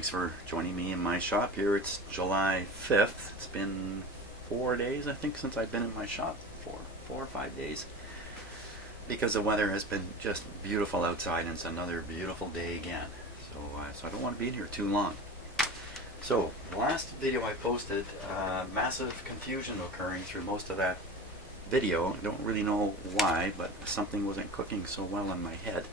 thanks for joining me in my shop here. It's July 5th. It's been 4 days, I think, since I've been in my shop. Four or 5 days. Because the weather has been just beautiful outside, and it's another beautiful day again. So I don't want to be in here too long. So, the last video I posted, massive confusion occurring through most of that video. I don't really know why, but something wasn't cooking so well in my head.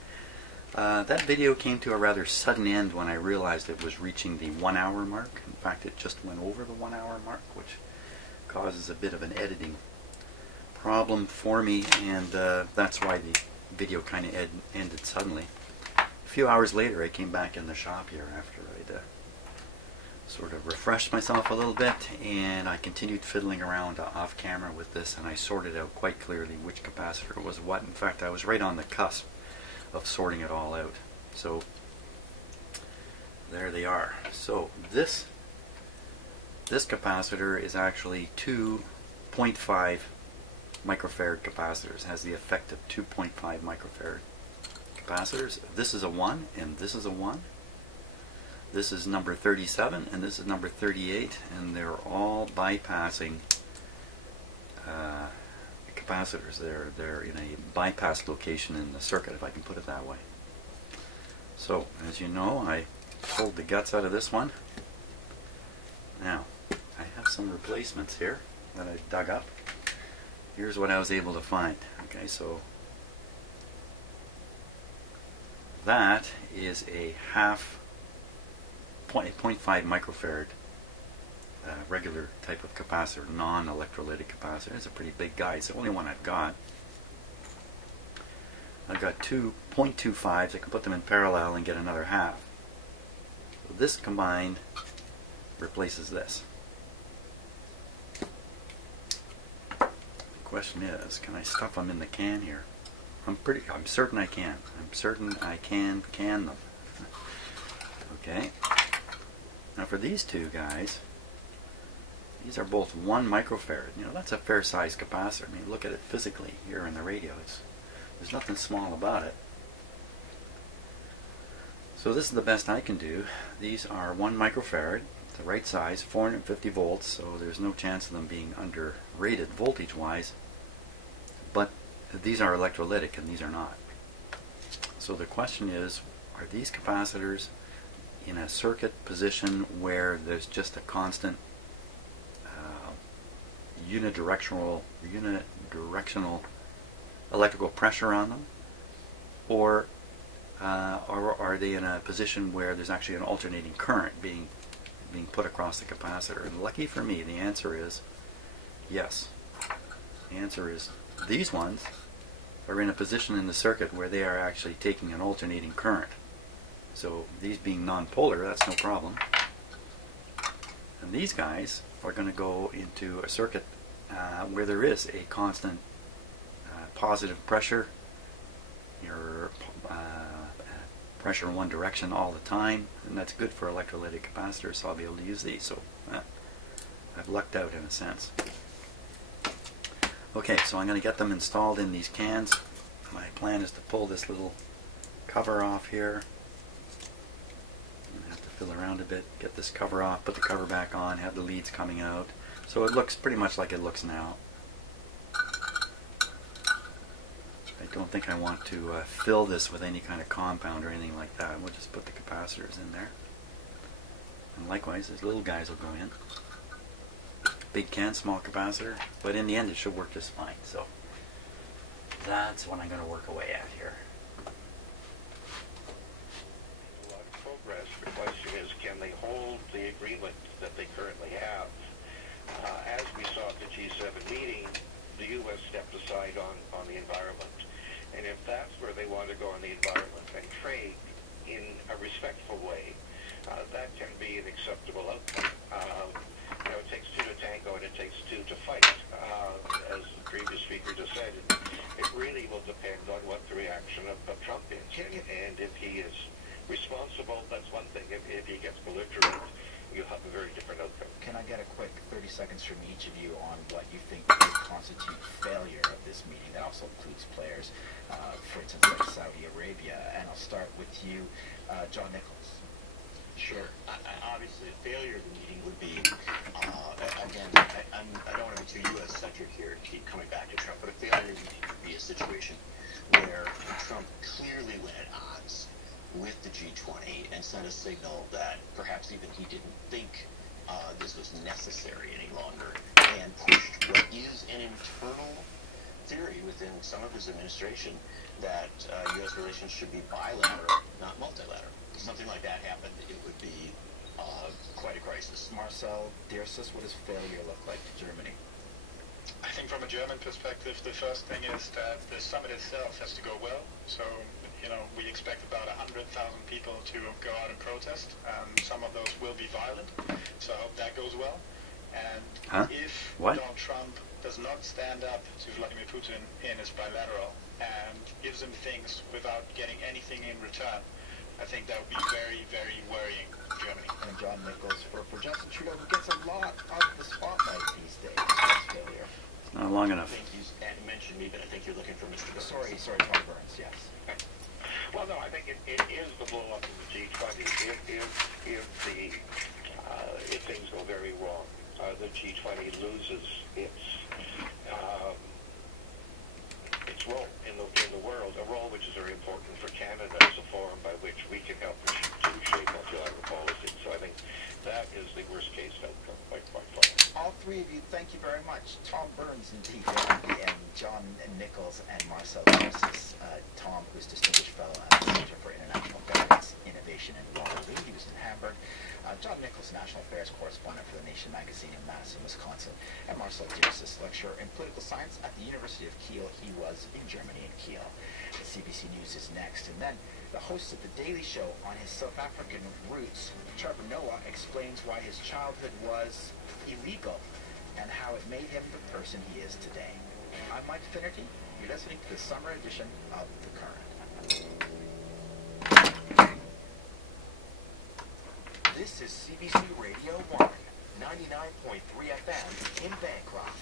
That video came to a rather sudden end when I realized it was reaching the 1 hour mark. In fact, it just went over the 1 hour mark, which causes a bit of an editing problem for me, and that's why the video kind of ended suddenly. A few hours later, I came back in the shop here after I'd sort of refreshed myself a little bit, and I continued fiddling around off camera with this, and I sorted out quite clearly which capacitor was what. In fact, I was right on the cusp of sorting it all out. So there they are. So this capacitor is actually 2.5 microfarad capacitors. It has the effect of 2.5 microfarad capacitors. This is a 1 and this is a 1. This is number 37 and this is number 38, and they're all bypassing capacitors. They're in a bypass location in the circuit, if I can put it that way. So, as you know, I pulled the guts out of this one. Now, I have some replacements here that I dug up. Here's what I was able to find. Okay, so that is a 0.5 microfarad regular type of capacitor, non-electrolytic capacitor. It's a pretty big guy. It's the only one I've got. I've got two 0.25s. I can put them in parallel and get another half. So this combined replaces this. The question is, can I stuff them in the can here? I'm certain I can. I'm certain I can them. Okay. Now for these two guys, these are both 1 microfarad. You know, that's a fair sized capacitor. I mean, look at it physically here in the radio. There's nothing small about it. So this is the best I can do. These are 1 microfarad, the right size, 450 volts, so there's no chance of them being underrated voltage wise. But these are electrolytic and these are not. So the question is, are these capacitors in a circuit position where there's just a constant unidirectional electrical pressure on them, or are they in a position where there's actually an alternating current being put across the capacitor? And lucky for me, the answer is yes. The answer is these ones are in a position in the circuit where they are actually taking an alternating current. So these being non-polar, that's no problem. And these guys are going to go into a circuit where there is a constant positive pressure, your pressure in one direction all the time, and that's good for electrolytic capacitors, so I'll be able to use these. So I've lucked out in a sense. Okay, so I'm going to get them installed in these cans. My plan is to pull this little cover off here. I have to fill around a bit, get this cover off, put the cover back on, have the leads coming out. So it looks pretty much like it looks now. I don't think I want to fill this with any kind of compound or anything like that. We'll just put the capacitors in there. And likewise, these little guys will go in. Big can, small capacitor, but in the end it should work just fine. So that's what I'm going to work away at here. A lot of progress. The question is, can they hold the agreement that they currently have? As we saw at the G7 meeting, the U.S. stepped aside on the environment. And if that's where they want to go on the environment and trade in a respectful way, that can be an acceptable outcome. You know, it takes two to tango and it takes two to fight. As the previous speaker just said, it really will depend on what the reaction of Trump is. And if he is responsible, that's one thing. If he gets belligerent, you'll have a very different outcome. Can I get a quick 30 seconds from each of you on what you think would constitute failure of this meeting? That also includes players, for instance, like Saudi Arabia. And I'll start with you, John Nichols. Sure. obviously a failure of the meeting would be, again, I don't want to be too U.S.-centric here, keep coming back to Trump, but a failure of the meeting would be a situation where Trump clearly went at odds with the G20 and sent a signal that perhaps even he didn't think this was necessary any longer, and pushed what is an internal theory within some of his administration that U.S. relations should be bilateral, not multilateral. If something like that happened, it would be quite a crisis. Marcel Dearsis, what does failure look like to Germany? I think from a German perspective, the first thing is that the summit itself has to go well. So, we expect about 100,000 people to go out and protest. Some of those will be violent, so I hope that goes well. And if Donald Trump does not stand up to Vladimir Putin in his bilateral and gives him things without getting anything in return, I think that would be very, very worrying for Germany. And John Nichols, for Justin Trudeau, who gets a lot of the spotlight these days, that's failure. Not long enough. I think you mentioned me, but I think you're looking for Mr. Burns. Sorry, Tom Burns, yes. Well, no, I think it is the blow-up of the G20. If things go very wrong, the G20 loses its role in the world, a role which is very important for Canada as a forum by which we can help to shape multilateral policy. So I think that is the worst-case outcome by far. All three of you, thank you very much. Tom Burns, indeed, and John Nichols and Marcel Dearsis. Tom, who's Distinguished Fellow at the Center for International Governance Innovation in Waterloo. He was in Hamburg. John Nichols, National Affairs Correspondent for The Nation magazine in Madison, Wisconsin. And Marcel Dearsis, lecturer in political science at the University of Kiel. He was in Germany, in Kiel. The CBC News is next. And then the host of The Daily Show on his South African roots, Trevor Noah, explains why his childhood was illegal and how it made him the person he is today. I'm Mike Finnerty. You're listening to the summer edition of The Current. This is CBC Radio 1, 99.3 FM in Bancroft.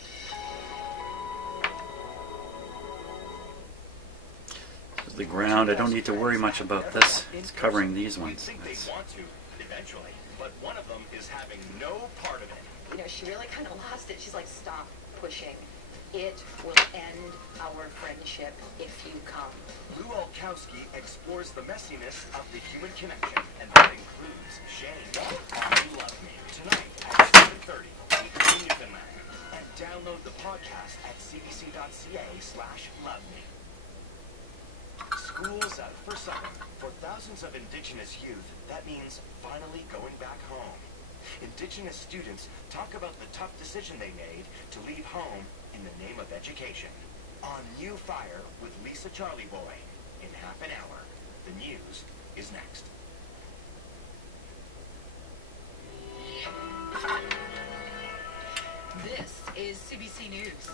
The ground, I don't need to worry much about this. It's covering these ones. Think they want to, eventually, but one of them is having no part of it. She really kind of lost it. She's like, stop pushing. It will end our friendship if you come. Lou Olkowski explores the messiness of the human connection, and that includes Shane on You Love Me, tonight at 7:30 in Newfoundland. And download the podcast at cbc.ca/loveme. School's out for summer. For thousands of Indigenous youth, that means finally going back home. Indigenous students talk about the tough decision they made to leave home in the name of education. On New Fire with Lisa Charlie Boy. In half an hour, the news is next. This is CBC News.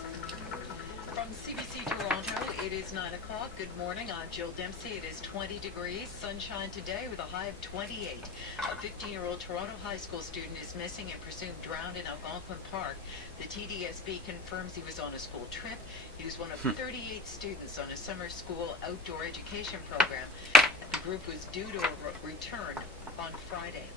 From CBC Toronto, it is 9 o'clock. Good morning. I'm Jill Dempsey. It is 20 degrees, sunshine today with a high of 28. A 15-year-old Toronto high school student is missing and presumed drowned in Algonquin Park. The TDSB confirms he was on a school trip. He was one of 38 students on a summer school outdoor education program. The group was due to return on Friday.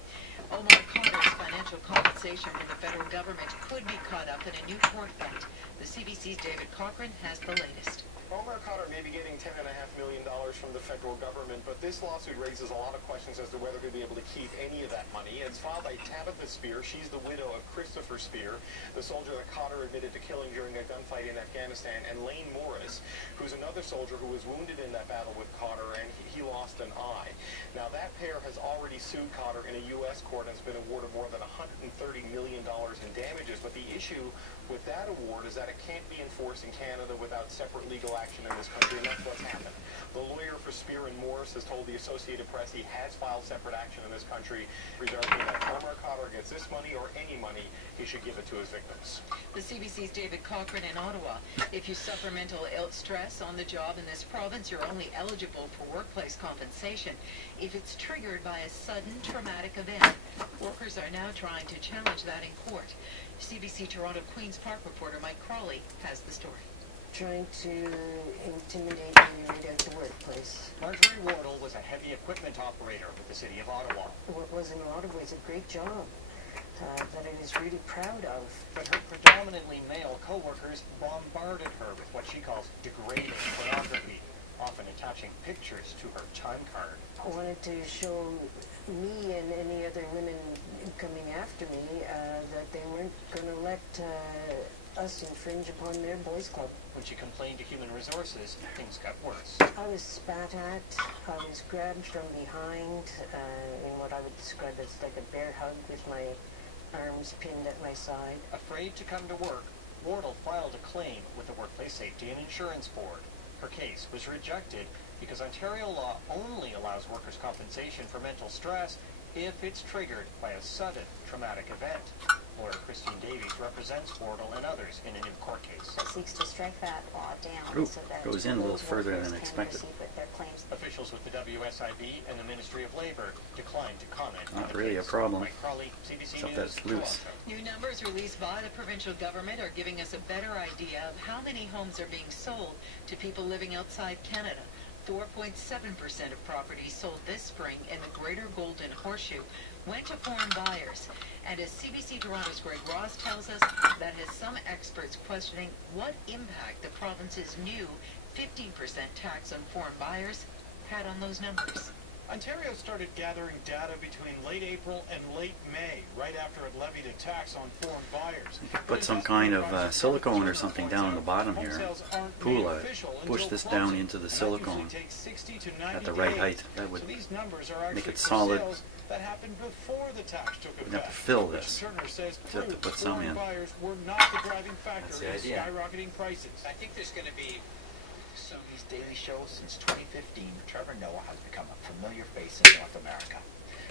Omar Khadr's financial compensation from the federal government could be caught up in a new court fight. The CBC's David Cochran has the latest. Omar Khadr may be getting $10.5 million from the federal government, but this lawsuit raises a lot of questions as to whether he'll be able to keep any of that money. It's filed by Tabitha Speer. She's the widow of Christopher Speer, the soldier that Khadr admitted to killing during a gunfight in Afghanistan, and Lane Morris, who's another soldier who was wounded in that battle with Khadr, and he lost an eye. Now, that pair has already sued Khadr in a U.S. court and has been awarded more than $130 million in damages, but the issue with that award is that it can't be enforced in Canada without separate legal action in this country, and that's what's happened. The lawyer for Speer and Morris has told the Associated Press he has filed separate action in this country, reserving that Omar Khadr gets this money or any money, he should give it to his victims. The CBC's David Cochran in Ottawa. If you suffer mental stress on the job in this province, you're only eligible for workplace compensation if it's triggered by a sudden traumatic event. Workers are now trying to challenge that in court. CBC Toronto Queen's Park reporter Mike Crawley has the story. trying to intimidate me right out the workplace. Marjorie Wardle was a heavy equipment operator with the City of Ottawa. What was in a lot of ways a great job that I was really proud of. But her predominantly male co-workers bombarded her with what she calls degrading pornography, often attaching pictures to her time card. I wanted to show me and any other women coming after me that they weren't going to let us infringe upon their boys' club. When she complained to Human Resources, things got worse. I was spat at, I was grabbed from behind in what I would describe as like a bear hug with my arms pinned at my side. Afraid to come to work, Wardle filed a claim with the Workplace Safety and Insurance Board. Her case was rejected because Ontario law only allows workers' compensation for mental stress if it's triggered by a sudden traumatic event. Lawyer Christine Davies represents Wardle and others in a new court case. It seeks to strike that law down. Ooh, so that goes in a little those further workers than can expected. proceed with their claims. Officials with the WSIB and the Ministry of Labour declined to comment. Not on the really a case. problem, Mike Crawley, CBC except News, that it's loose. Toronto. New numbers released by the provincial government are giving us a better idea of how many homes are being sold to people living outside Canada. 4.7% of properties sold this spring in the Greater Golden Horseshoe went to foreign buyers. And as CBC Toronto's Greg Ross tells us, that has some experts questioning what impact the province's new 15% tax on foreign buyers had on those numbers. Ontario started gathering data between late April and late May, right after it levied a tax on foreign buyers. Put some kind of silicone or something down on the bottom here. Push this down into the silicone at the right height. That would make it solid. That happened before the tax took effect. We'd have to fill this. Turner says You have to put some in. buyers were not the driving factor That's the in idea. skyrocketing prices. I think there's going to be So these daily shows since 2015, Trevor Noah has become a familiar face in North America.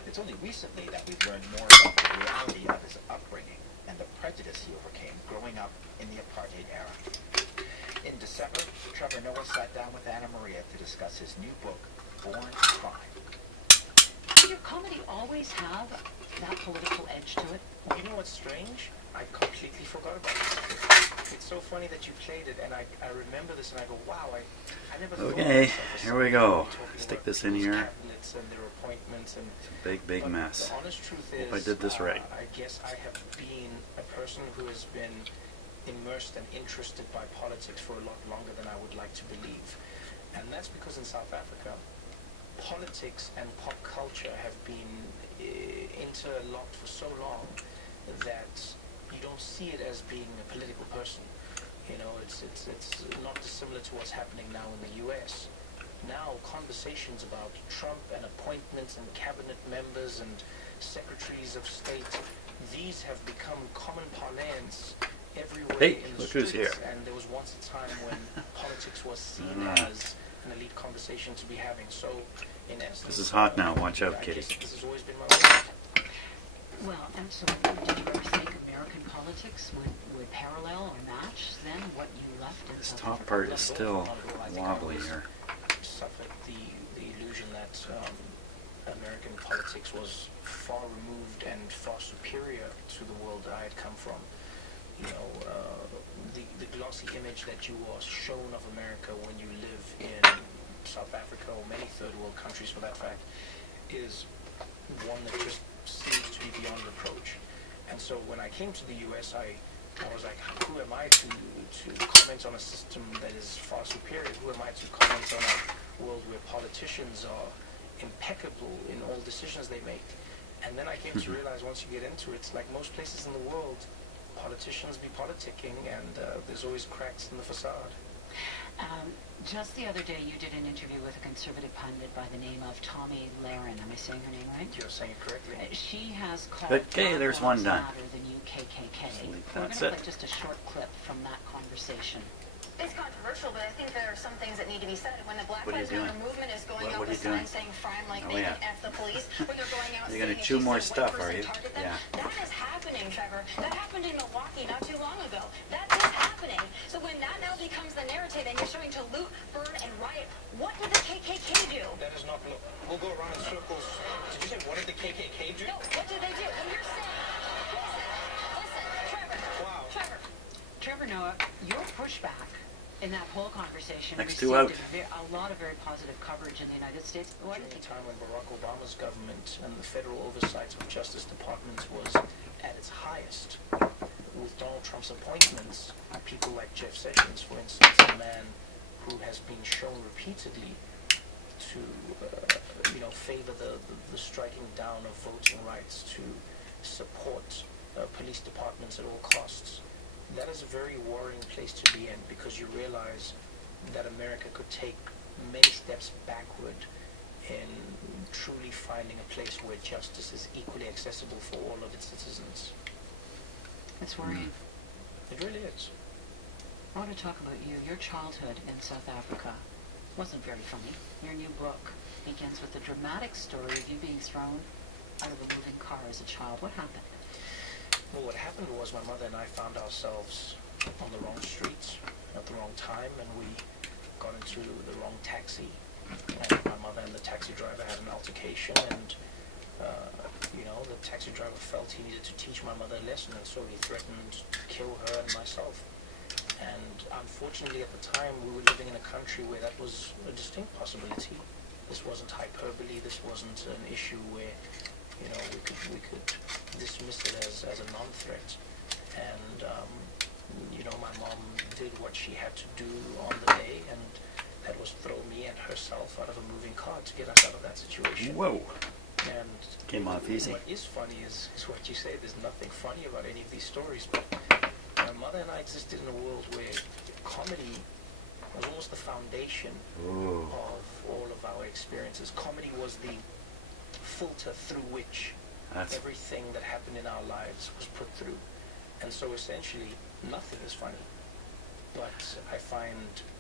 It's only recently that we've learned more about the reality of his upbringing and the prejudice he overcame growing up in the apartheid era. In December, Trevor Noah sat down with Anna Maria to discuss his new book, Born to Crime. Did your comedy always have that political edge to it? You know what's strange? I completely forgot about it. It's so funny that you played it, and I remember this, and I go, wow, I never thought of Okay, myself as here we somebody go. talking Stick about this in these here. cabinets and their appointments and Big but mess. The honest truth Hope is, I did this right. I guess I have been a person who has been immersed and interested by politics for a lot longer than I would like to believe. And that's because in South Africa, politics and pop culture have been interlocked for so long that you don't see it as being a political person. You know, it's not dissimilar to what's happening now in the US. Now conversations about Trump and appointments and cabinet members and secretaries of state, these have become common parlance everywhere Hey, in the look who's streets. here. And there was once a time when politics was seen as an elite conversation to be having. So, in essence, This is hot now. Watch out, I kitty. guess this has always been my way. Well, absolutely. Did you ever think American politics would parallel or match then what you left in This South top Africa? part is still wobbly here. Suffered the illusion that American politics was far removed and far superior to the world I had come from. You know, the glossy image that you are shown of America when you live in South Africa or many third world countries for that fact is one that just seems to be beyond reproach. And so when I came to the US, I was like, who am I to comment on a system that is far superior? Who am I to comment on a world where politicians are impeccable in all decisions they make? And then I came to realize once you get into it, like most places in the world, politicians be politicking, and there's always cracks in the facade. Just the other day, you did an interview with a conservative pundit by the name of Tommy Lahren. Am I saying her name right? You're saying it correctly. She has called Okay, there's one done. the new KKK. We're going That's to it. play just a short clip from that conversation. It's controversial, but I think there are some things that need to be said. When the Black What are you Lives Matter doing? movement is going What out are with you doing? signs saying "Fry 'em like Oh, bacon, yeah. F the police," when they're going out You're saying gonna if chew you more see a stuff, white are person, you? target them. Yeah. That is happening, Trevor. That happened in Milwaukee not too long ago. That is happening. So when that now becomes the narrative and you're starting to loot, burn, and riot, what did the KKK do? That is not, look, we'll go around in circles. Did you say, what did the KKK do? No, what did they do? When you're saying, listen, Trevor. Wow. Trevor. Trevor Noah, your pushback in that whole conversation, Next received two out. a lot of very positive coverage in the United States. What During do you a think? time when Barack Obama's government and the federal oversight of Justice Departments was at its highest, with Donald Trump's appointments, people like Jeff Sessions, for instance, a man who has been shown repeatedly to, favor the striking down of voting rights, to support police departments at all costs. That is a very worrying place to be in, because you realize that America could take many steps backward in truly finding a place where justice is equally accessible for all of its citizens. It's worrying. It really is. I want to talk about you. Your childhood in South Africa wasn't very funny. Your new book begins with a dramatic story of you being thrown out of a moving car as a child. What happened? Well, what happened was my mother and I found ourselves on the wrong streets at the wrong time, and we got into the wrong taxi. And my mother and the taxi driver had an altercation, and the taxi driver felt he needed to teach my mother a lesson, and so he threatened to kill her and myself. And unfortunately, at the time, we were living in a country where that was a distinct possibility. This wasn't hyperbole. This wasn't an issue where, we could dismiss it as a non-threat. And, my mom did what she had to do on the day, and that was throw me and herself out of a moving car to get us out of that situation. Whoa. And Came off easy. What is funny is what you say. There's nothing funny about any of these stories, but my mother and I existed in a world where comedy was almost the foundation of all of our experiences. Comedy was the filter through which everything that happened in our lives was put through. And so essentially, nothing is funny. But I find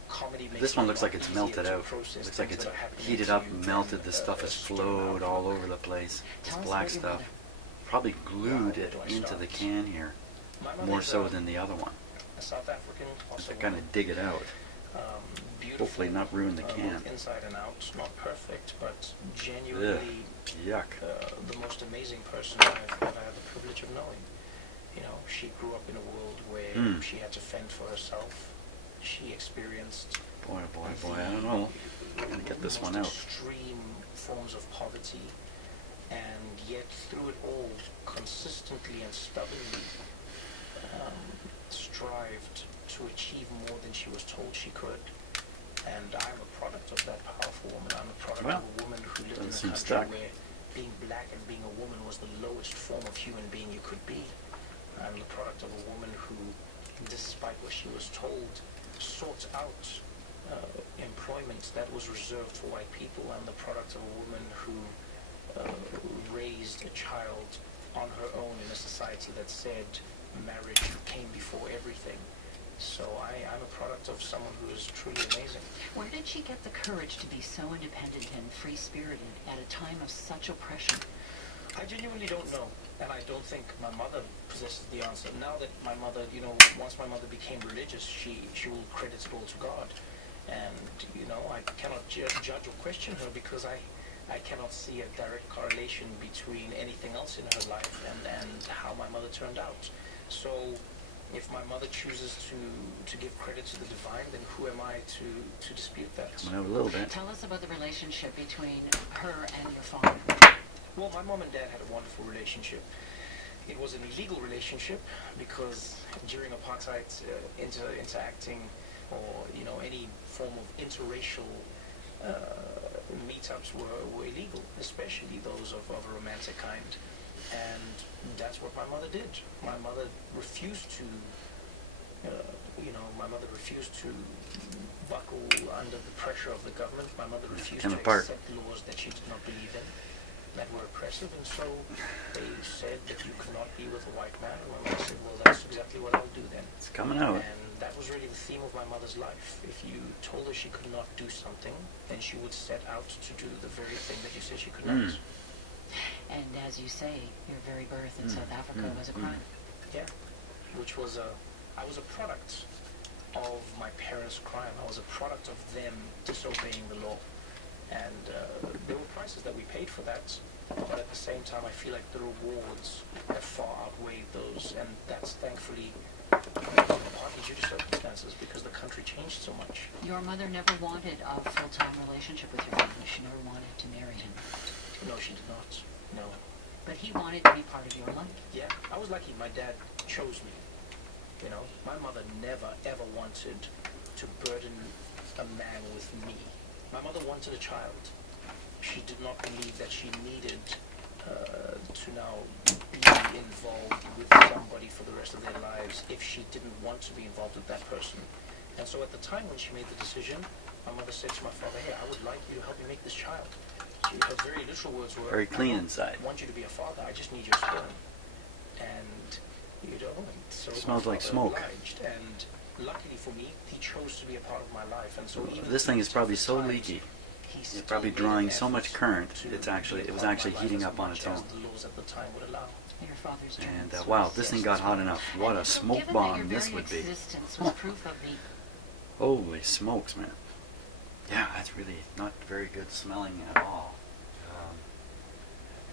comedy makes This one it looks a like lot it's easier melted to out. process Looks like things it's that are happening heated to up, you melted. than The stuff has a flowed stone all outlook. over the place. This Tell us black about your stuff. mother. Probably glued Where it do I into start? the can here. My mother More is so than the other one. a South African, also They're gonna dig it out. beautiful, Hopefully not ruin the can. both inside and out. Not perfect, but genuinely Yuck. the most amazing person I've ever had the privilege of knowing. She grew up in a world where she had to fend for herself. She experienced Boy, I don't know. I'm gonna get this one out. extreme forms of poverty, and yet through it all, consistently and stubbornly strived to achieve more than she was told she could. And I'm a product of that powerful woman. I'm a product of a woman who lived in a country where being black and being a woman was the lowest form of human being you could be. I'm the product of a woman who, despite what she was told, sought out employment that was reserved for white people. I'm the product of a woman who raised a child on her own in a society that said marriage came before everything. So I'm a product of someone who is truly amazing. Where did she get the courage to be so independent and free-spirited at a time of such oppression? I genuinely don't know, and I don't think my mother possesses the answer. Now that my mother, once my mother became religious, she will credit it all to God. And, I cannot judge or question her because I cannot see a direct correlation between anything else in her life and how my mother turned out. So if my mother chooses to give credit to the divine, then who am I to dispute that? Coming out a little bit. Tell us about the relationship between her and your father. Well, my mom and dad had a wonderful relationship. It was an illegal relationship because during apartheid, interacting or any form of interracial meetups were illegal, especially those of a romantic kind. And that's what my mother did. My mother refused to, buckle under the pressure of the government. My mother refused to accept laws that she did not believe in, that were oppressive. And so they said that you cannot be with a white man. And my mother said, well, that's exactly what I'll do then. It's coming out. And that was really the theme of my mother's life. If you told her she could not do something, then she would set out to do the very thing that you said she could not. And as you say, your very birth in South Africa was a crime. Yeah, which was I was a product of my parents' crime. I was a product of them disobeying the law. And there were prices that we paid for that, but at the same time I feel like the rewards have far outweighed those, and that's thankfully partly due to circumstances, because the country changed so much. Your mother never wanted a full-time relationship with your father. She never wanted to marry him. No, she did not. No. But he wanted to be part of your life. Yeah, I was lucky. My dad chose me. You know, my mother never, ever wanted to burden a man with me. My mother wanted a child. She did not believe that she needed to now be involved with somebody for the rest of their lives if she didn't want to be involved with that person. And so at the time when she made the decision, my mother said to my father, hey, I would like you to help me make this child. Her very literal words were, Very clean inside. I want you to be a father, I just need your sperm. And, you know, and so Smells like smoke. Obliged. And luckily for me, he chose to be a part of my life. And so even this thing is probably so leaky. It's probably drawing so much current. It was actually heating up on its own. Your father's And wow, this thing got hot enough. What a smoke bomb this would be. Was proof of the Holy smokes, man. Yeah, that's really not very good smelling at all.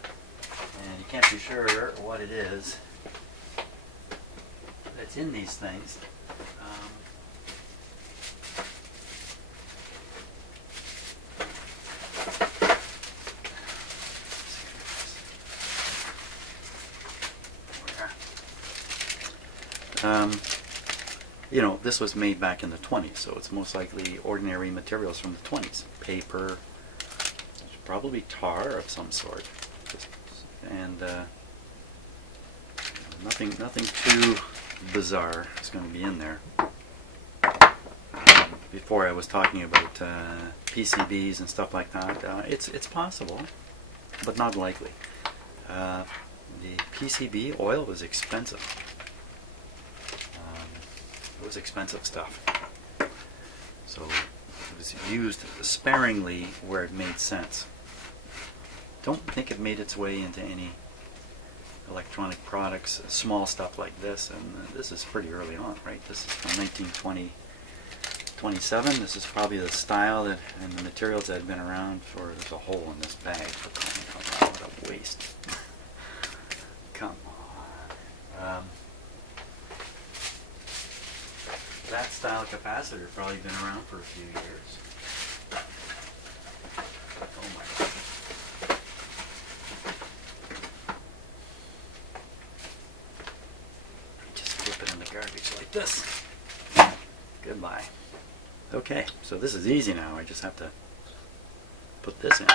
And you can't be sure what it is that's in these things. You know, this was made back in the 20s, so it's most likely ordinary materials from the 20s. Paper, probably tar of some sort, and nothing too bizarre is going to be in there. Before I was talking about PCBs and stuff like that. It's possible, but not likely. The PCB oil was expensive. It was expensive stuff. So it was used sparingly where it made sense. Don't think it made its way into any electronic products, small stuff like this, and this is pretty early on, right? This is from 1927. This is probably the style that, and the materials that had been around for, there's a hole in this bag for crying out loud. What a waste. Come on. That style capacitor probably been around for a few years. Oh my God. Just flip it in the garbage like this. Goodbye. Okay, so this is easy now. I just have to put this in.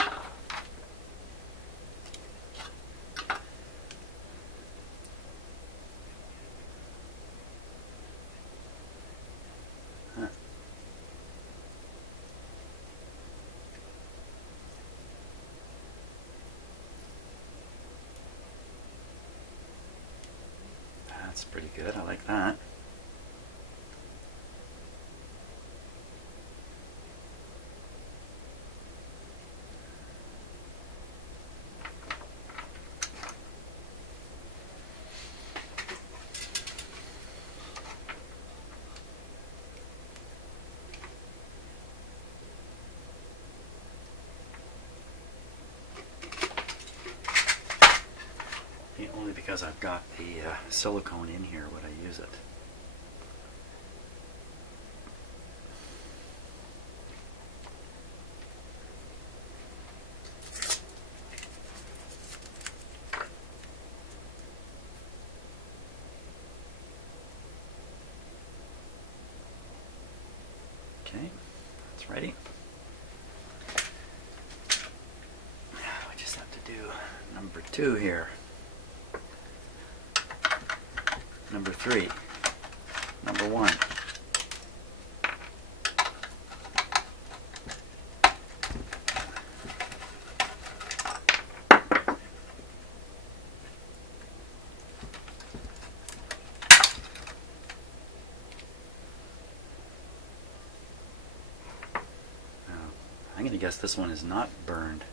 That's pretty good. I like that. Only because I've got the silicone in here would I use it. Okay, that's ready. Now I just have to do number 2 here. Number 3. Number 1. I'm going to guess this one is not burned.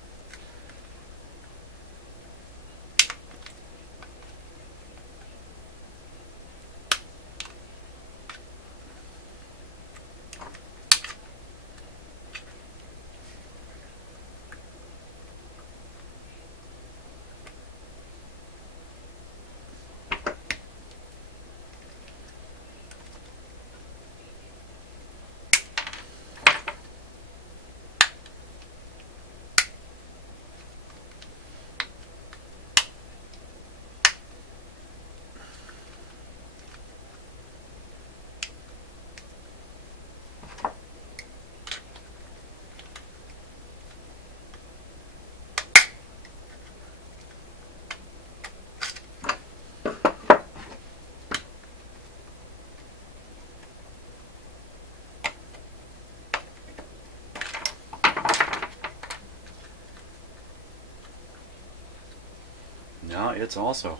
Now it's also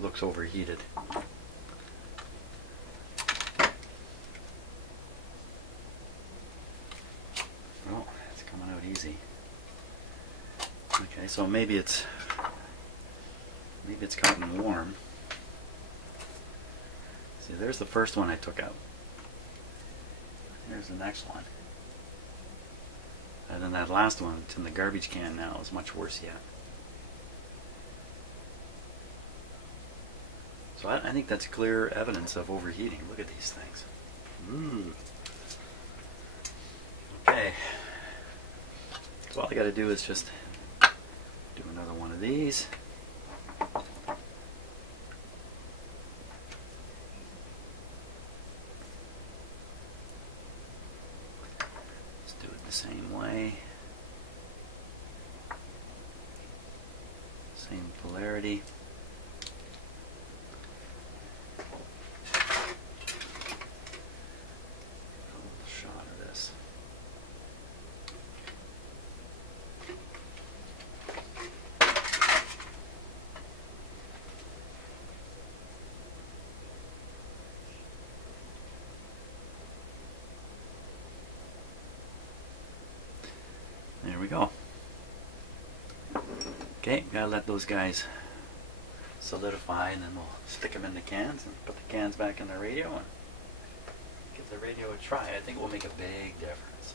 looks overheated. Well, it's coming out easy. Okay, so maybe it's gotten warm. See, there's the first one I took out. Here's the next one. And then that last one, it's in the garbage can now, is much worse yet. So I think that's clear evidence of overheating. Look at these things. Ooh. Okay. So all I got to do is just do another one of these. Let's do it the same way. Same polarity. There we go. Okay, gotta let those guys solidify, and then we'll stick them in the cans and put the cans back in the radio and give the radio a try. I think it will make a big difference.